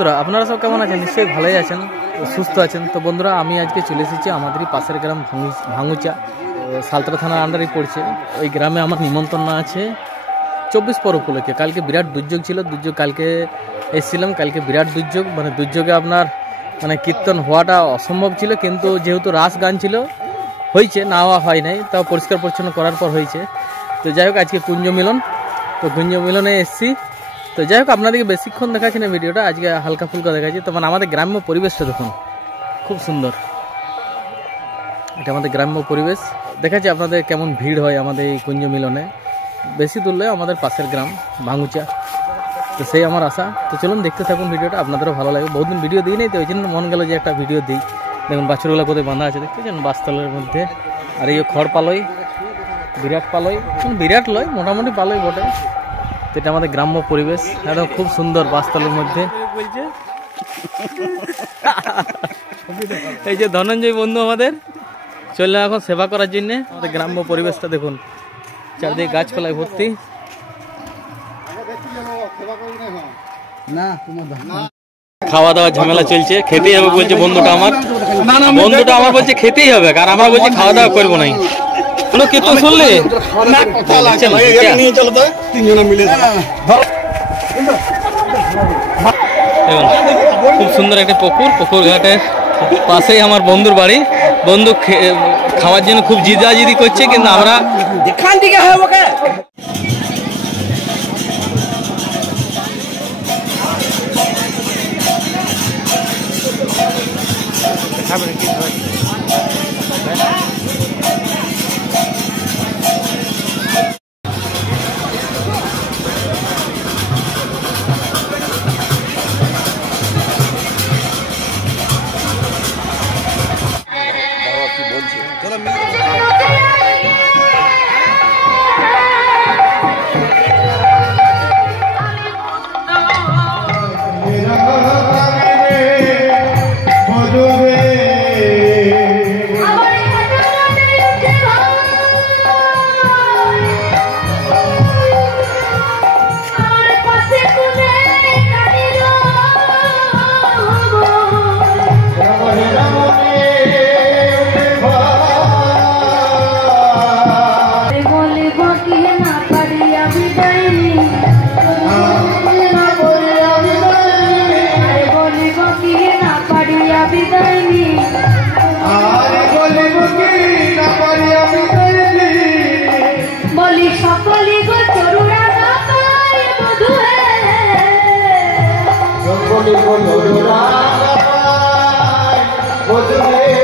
বন্ধুরা, আপনারা সব কেমন আছেন? নিশ্চয়ই ভালোই আছেন, সুস্থ আছেন। তো বন্ধুরা, আমি আজকে চলে এসেছি আমাদেরই পাশের গ্রাম ভাঙুচা, সালতরা থানার আন্ডারে পড়ছে। ওই গ্রামে আমার নিমন্ত্রণ আছে 24 পর উপলক্ষে। কালকে বিরাট দুর্যোগ ছিল, কালকে এসেছিলাম, কালকে বিরাট দুর্যোগ, মানে দুর্যোগে আপনার মানে কীর্তন হওয়াটা অসম্ভব ছিল, কিন্তু যেহেতু রাস গান ছিল হয়েছে, না হওয়া হয় নাই, তাও পরিষ্কার পরিচ্ছন্ন করার পর হয়েছে। তো যাই হোক, আজকে কুঞ্জ মিলন, তো কুঞ্জ মিলনে এসেছি। তো যাই হোক, আপনাদেরকে বেশিক্ষণ দেখাচ্ছি না ভিডিওটা, আজকে হালকা ফুলকা দেখাচ্ছি। তো মানে আমাদের গ্রাম্য পরিবেশটা দেখুন, খুব সুন্দর। এটা আমাদের গ্রাম্য পরিবেশ, দেখাচ্ছি আপনাদের কেমন ভিড় হয় আমাদের এই কুঞ্জ মিলনে। বেশি তুললে আমাদের পাশের গ্রাম ভাঙুচা, তো সেই আমার আশা। তো চলুন দেখতে থাকুন ভিডিওটা, আপনাদেরও ভালো লাগে। বহুদিন ভিডিও দিই নাই, তো ওই জন্য মন গেল যে একটা ভিডিও দিই। দেখুন বাছুরগুলো কোথায় বাঁধা আছে দেখতেছেন, বাসতলের মধ্যে। আর এই খড় পালই, বিরাট পালই, বিরাট লয়, মোটামুটি পালই বটে। তো এটা আমাদের গ্রাম্য পরিবেশ, একদম খুব সুন্দর বাসতলের মধ্যে। এই যে ধনঞ্জয় বন্ধু আমাদের চললে এখন সেবা করার জন্য। আমাদের গ্রাম্য পরিবেশটা দেখুন, চারদিকে গাছপালায় ভর্তি। খাওয়া দাওয়া ঝামেলা চলছে, খেতেই হবে বলছে বন্ধুটা আমার। বন্ধুটা আমার বলছে খেতেই হবে, আর আমরা বলছি খাওয়া দাওয়া করবো নাই। কোনো কীর্তন শুনলে খুব সুন্দর একটা পুকুর ঘাটের পাশেই আমার বন্ধুর বাড়ি। বন্ধু খাওয়ার জন্য খুব জিদাজিদি করছে, কিন্তু আমরা বলি